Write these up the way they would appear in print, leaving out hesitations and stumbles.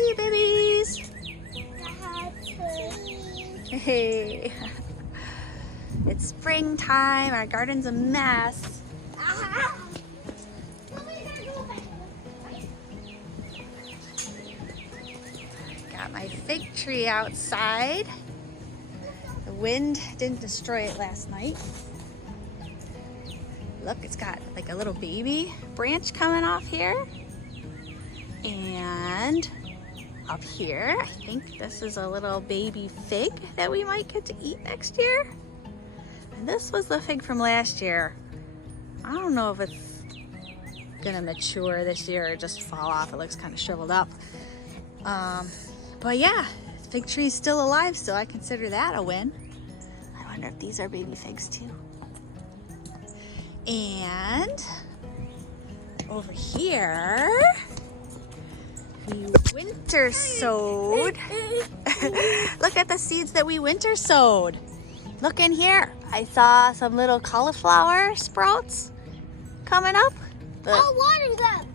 Wee babies. Hey. It's springtime. Our garden's a mess. Got my fig tree outside. The wind didn't destroy it last night. Look, it's got like a little baby branch coming off here. And up here, I think this is a little baby fig that we might get to eat next year. And this was the fig from last year. I don't know if it's gonna mature this year or just fall off. It looks kind of shriveled up. But yeah, fig tree's still alive, so I consider that a win. I wonder if these are baby figs too. And over here, we winter sowed. Look at the seeds that we winter sowed. Look in here. I saw some little cauliflower sprouts coming up. Water them.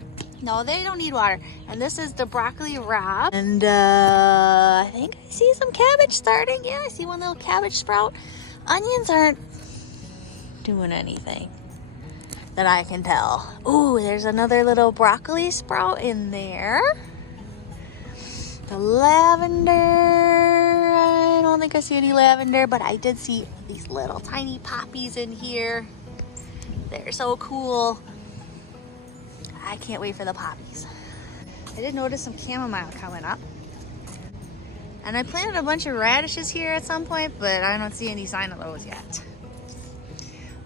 No, they don't need water. And this is the broccoli rabe. And I think I see some cabbage starting. Yeah, I see one little cabbage sprout. Onions aren't doing anything that I can tell. Ooh, there's another little broccoli sprout in there. The lavender, I don't think I see any lavender, but I did see these little tiny poppies in here. They're so cool. I can't wait for the poppies. I did notice some chamomile coming up. And I planted a bunch of radishes here at some point, but I don't see any sign of those yet.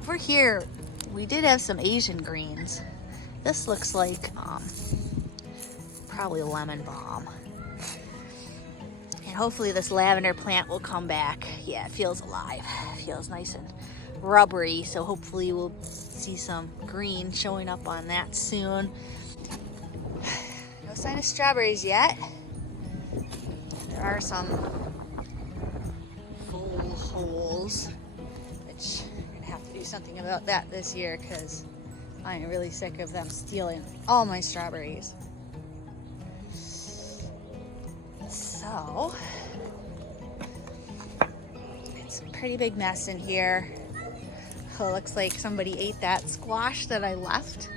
Over here, we did have some Asian greens. This looks like probably lemon balm. And hopefully this lavender plant will come back. Yeah, it feels alive. It feels nice and rubbery, so hopefully we'll see some green showing up on that soon. No sign of strawberries yet. There are some full holes, which I'm gonna have to do something about that this year because I am really sick of them stealing all my strawberries. So it's a pretty big mess in here. Oh, it looks like somebody ate that squash that I left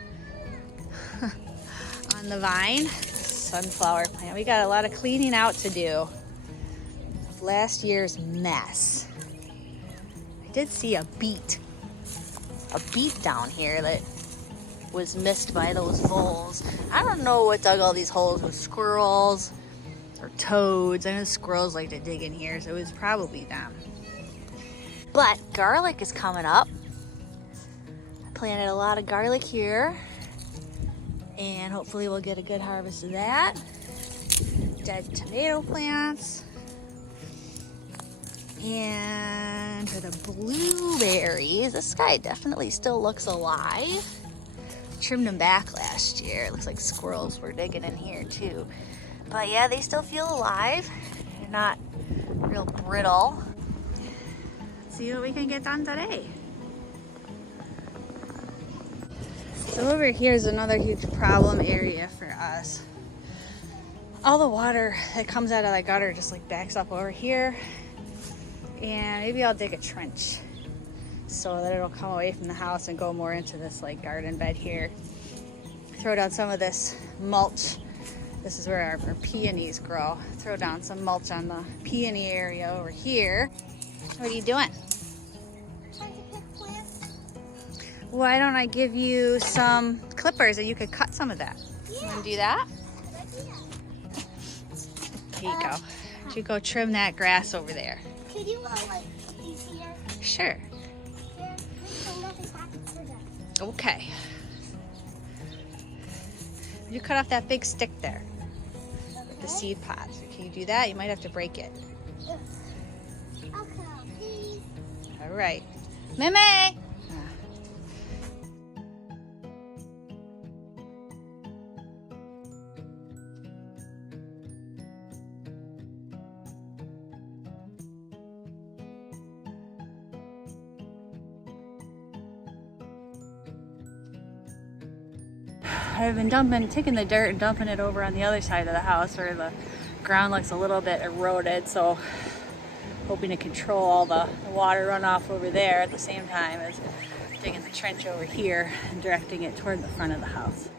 on the vine. Sunflower plant. We got a lot of cleaning out to do of last year's mess. I did see a beet down here that was missed by those voles. I don't know what dug all these holes, with squirrels or toads. I know squirrels like to dig in here, so it was probably them. But garlic is coming up. I planted a lot of garlic here, and hopefully we'll get a good harvest of that. Dead tomato plants. And for the blueberries, this guy definitely still looks alive. Trimmed them back last year. It looks like squirrels were digging in here too. But yeah, they still feel alive. They're not real brittle. Let's see what we can get done today. So over here is another huge problem area for us. All the water that comes out of the gutter just like backs up over here. And maybe I'll dig a trench so that it'll come away from the house and go more into this like garden bed here. Throw down some of this mulch. This is where our peonies grow. Throw down some mulch on the peony area over here. What are you doing? Trying to pick plants. Why don't I give you some clippers and you could cut some of that? Yeah. You want to do that? Good idea. Here you go. You go trim that grass over there. Could you like easier? Sure. Here, so nothing happens to them. Okay. You cut off that big stick there with the seed pods. Can you do that? You might have to break it. Yeah. Okay, please. All right. Meme! I've been taking the dirt and dumping it over on the other side of the house where the ground looks a little bit eroded, so hoping to control all the water runoff over there at the same time as digging the trench over here and directing it toward the front of the house.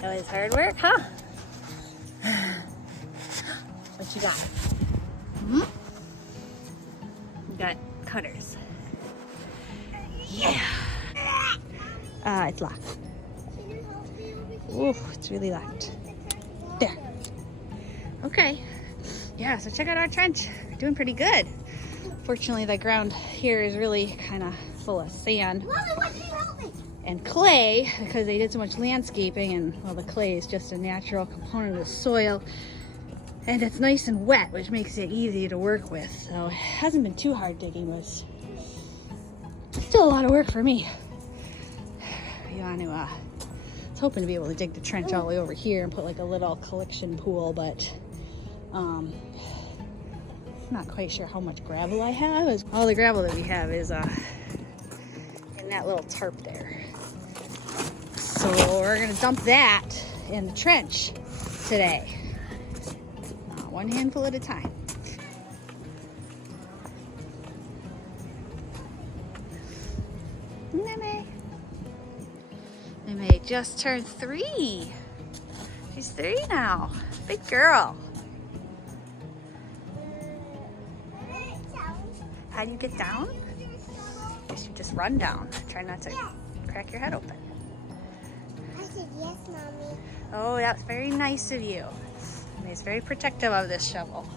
That was hard work, huh? What you got? You got cutters. Yeah. It's locked. Can you help me over here? Ooh, it's really locked. There. Okay. Yeah, so check out our trench. We're doing pretty good. Fortunately, the ground here is really kind of full of sand Mommy, why can you help me? and clay because they did so much landscaping, and well, the clay is just a natural component of the soil, and it's nice and wet, which makes it easy to work with. So it hasn't been too hard digging, but it's still a lot of work for me. You want to I was hoping to be able to dig the trench all the way over here and put like a little collection pool, but not quite sure how much gravel I have. All the gravel that we have is in that little tarp there. So we're gonna dump that in the trench today. One handful at a time. Neme. Neme just turned 3. She's 3 now. Big girl. How do you get down? Guess you just run down. Try not to crack your head open. I said yes, Mommy. Oh, that's very nice of you. And he's very protective of this shovel.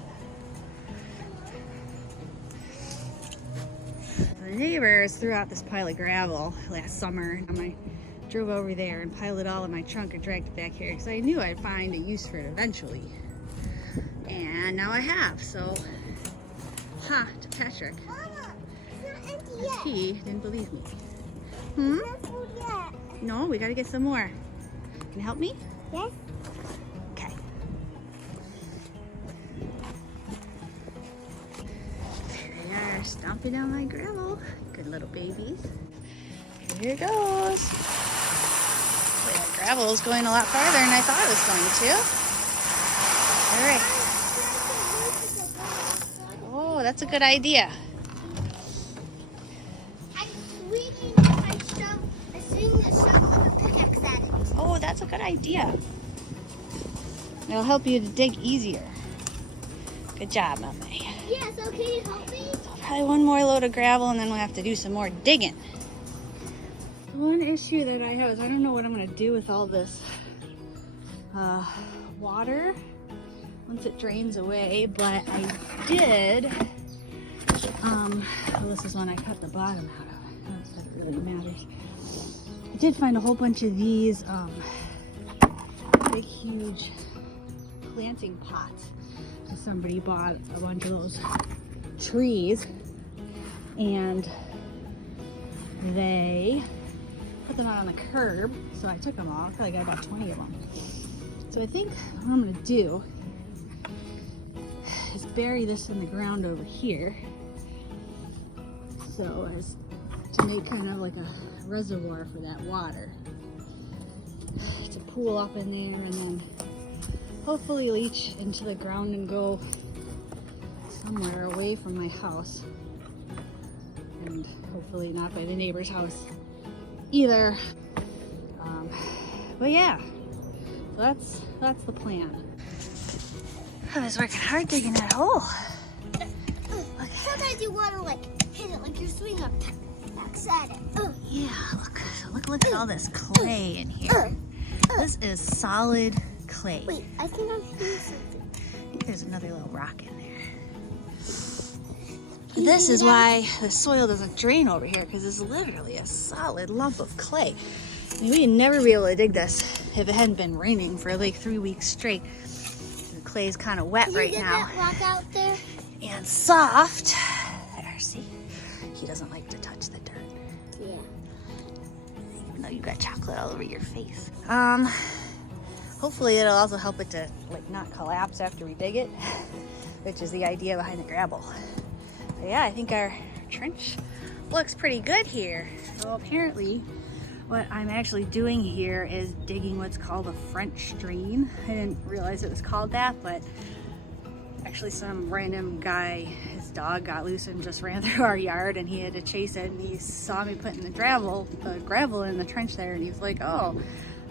The neighbors threw out this pile of gravel last summer. I drove over there and piled it all in my trunk and dragged it back here because I knew I'd find a use for it eventually. And now I have, so to Patrick. Mama, it's not empty yet. He didn't believe me. It's not full yet. No, we gotta get some more. Can you help me? Yes? Okay. There they are, stomping down my gravel. Good little babies. Here it goes. Wait, the gravel is going a lot farther than I thought it was going to. All right. Oh, that's a good idea. I'm swinging my shovel. I swing the shovel with a pickaxe at it. Oh, that's a good idea. It'll help you to dig easier. Good job, Mommy. Yeah, so can you help me? Probably one more load of gravel and then we'll have to do some more digging. One issue that I have is I don't know what I'm going to do with all this water once it drains away, but I did, well, this is when I cut the bottom out of it. Not that it really matters. I did find a whole bunch of these big, huge planting pots. So somebody bought a bunch of those trees and they put them out on the curb. So I took them all. I probably got about 20 of them. So I think what I'm gonna do is bury this in the ground over here, so as to make kind of like a reservoir for that water to pool up in there and then hopefully leach into the ground and go somewhere away from my house, and hopefully not by the neighbor's house either. But yeah, so that's the plan. I was working hard digging that hole. Sometimes you want to like hit it like you're swinging a pickaxe at it. Yeah, look at all this clay in here. This is solid clay. Wait, I think I'm hitting something. I think there's another little rock in there. This is why the soil doesn't drain over here, because it's literally a solid lump of clay. I mean, we'd never be able to dig this if it hadn't been raining for like 3 weeks straight. The clay's kind of wet Can you right get now that rock out there? and soft. There, see? He doesn't like to touch the dirt. Yeah. Even though you got chocolate all over your face. Hopefully it'll also help it to like not collapse after we dig it, which is the idea behind the gravel. But yeah, I think our trench looks pretty good here. So apparently what I'm actually doing here is digging what's called a French drain. I didn't realize it was called that, but actually some random guy, his dog got loose and just ran through our yard and he had to chase it, and he saw me putting the gravel in the trench there, and he was like, oh,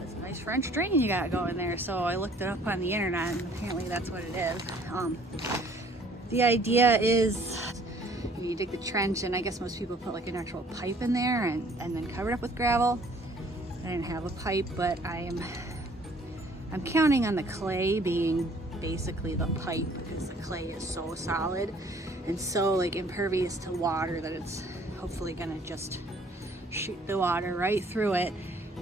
that's a nice French drain you got going there. So I looked it up on the internet and apparently that's what it is. The idea is you dig the trench, and I guess most people put like an actual pipe in there and then cover it up with gravel. I didn't have a pipe, but I'm counting on the clay being basically the pipe, because the clay is so solid and so like impervious to water that it's hopefully gonna just shoot the water right through it,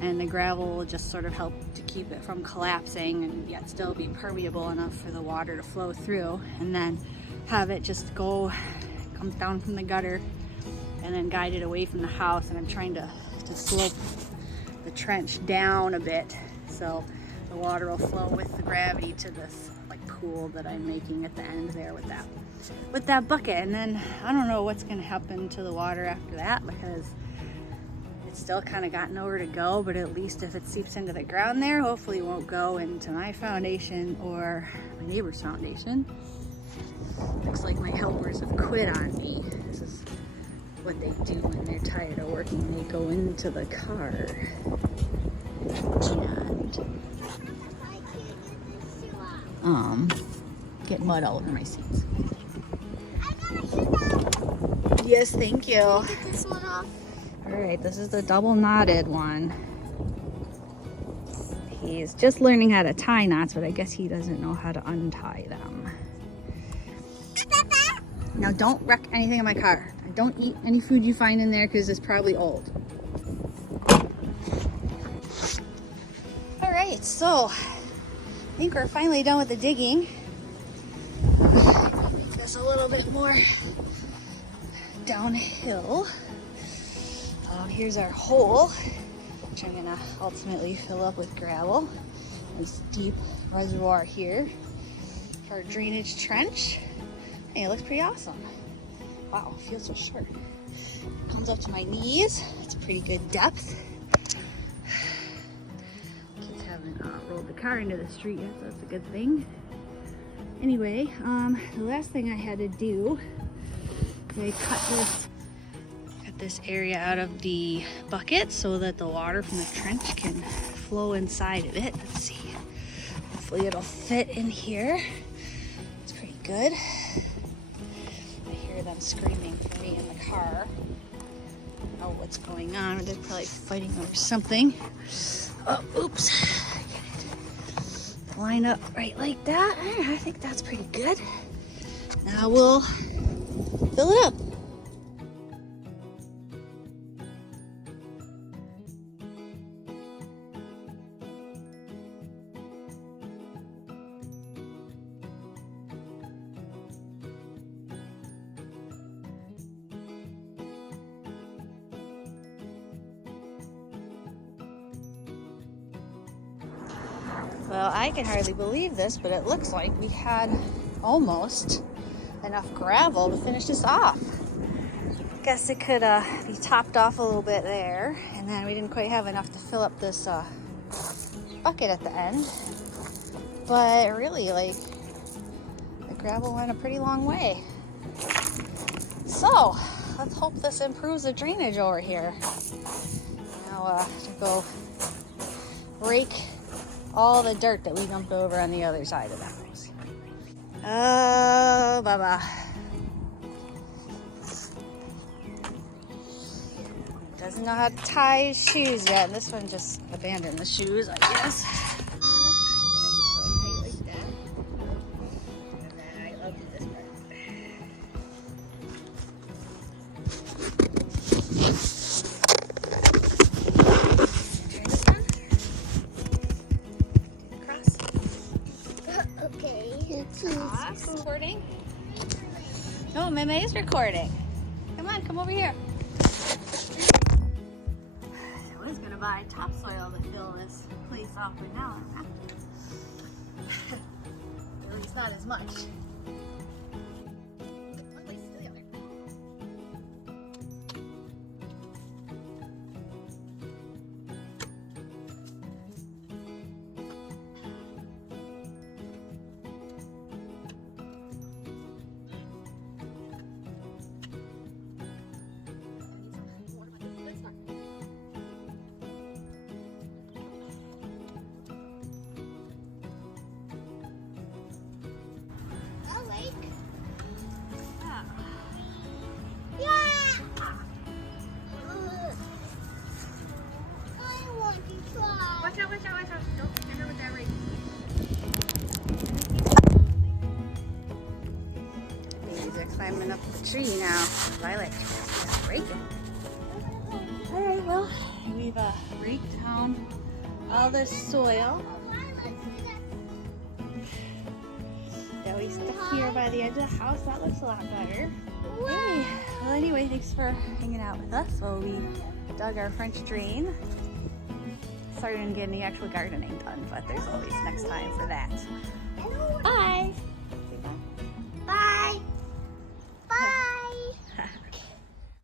and the gravel will just sort of help to keep it from collapsing and yet still be permeable enough for the water to flow through, and then have it just comes down from the gutter and then guide it away from the house. And I'm trying to slope the trench down a bit so the water will flow with the gravity to this like pool that I'm making at the end there with that bucket. And then I don't know what's gonna happen to the water after that, because it's still kind of got nowhere to go. But at least if it seeps into the ground there, hopefully it won't go into my foundation or my neighbor's foundation. Looks like my helpers have quit on me. This is what they do when they're tired of working. They go into the car and get mud all over my seats. I got my shoes out. Yes, thank you. Can you get this one off? All right, this is the double knotted one. He's just learning how to tie knots, but I guess he doesn't know how to untie them. Now don't wreck anything in my car. Don't eat any food you find in there, because it's probably old. All right, so I think we're finally done with the digging. Make this a little bit more downhill. Here's our hole, which I'm gonna ultimately fill up with gravel. This deep reservoir here for our drainage trench. Hey, it looks pretty awesome. Wow, it feels so short. Comes up to my knees. It's pretty good depth. Kids haven't rolled the car into the street yet, so that's a good thing. Anyway, the last thing I had to do, I cut this area out of the bucket so that the water from the trench can flow inside of it. Let's see. Hopefully it'll fit in here. It's pretty good. I hear them screaming for me in the car. I don't know what's going on. They're probably fighting over something. Oh, oops. Get it. Line up right like that. I think that's pretty good. Now we'll fill it up. Well, I can hardly believe this, but it looks like we had almost enough gravel to finish this off. Guess it could be topped off a little bit there, and then we didn't quite have enough to fill up this bucket at the end. But really, like, the gravel went a pretty long way. So, let's hope this improves the drainage over here. Now, to go rake all the dirt that we dumped over on the other side of the house. Oh, Baba. Doesn't know how to tie his shoes yet, and this one just abandoned the shoes, I guess. Okay. Oh, Meme is recording. Come on, come over here. I was gonna buy topsoil to fill this place off, but now I'm not. At least not as much. One place to the other. A lake. Yeah. Yeah. I want to try. Watch out, watch out, watch out. Don't interfere with that ring. Babies are climbing up the tree now. Violet, break it. Alright, well, we've raked down all this soil that we stuck here by the edge of the house. That looks a lot better. Hey, well anyway, thanks for hanging out with us while we dug our French drain. Sorry we didn't get any actual gardening done, but there's always next time for that. Bye!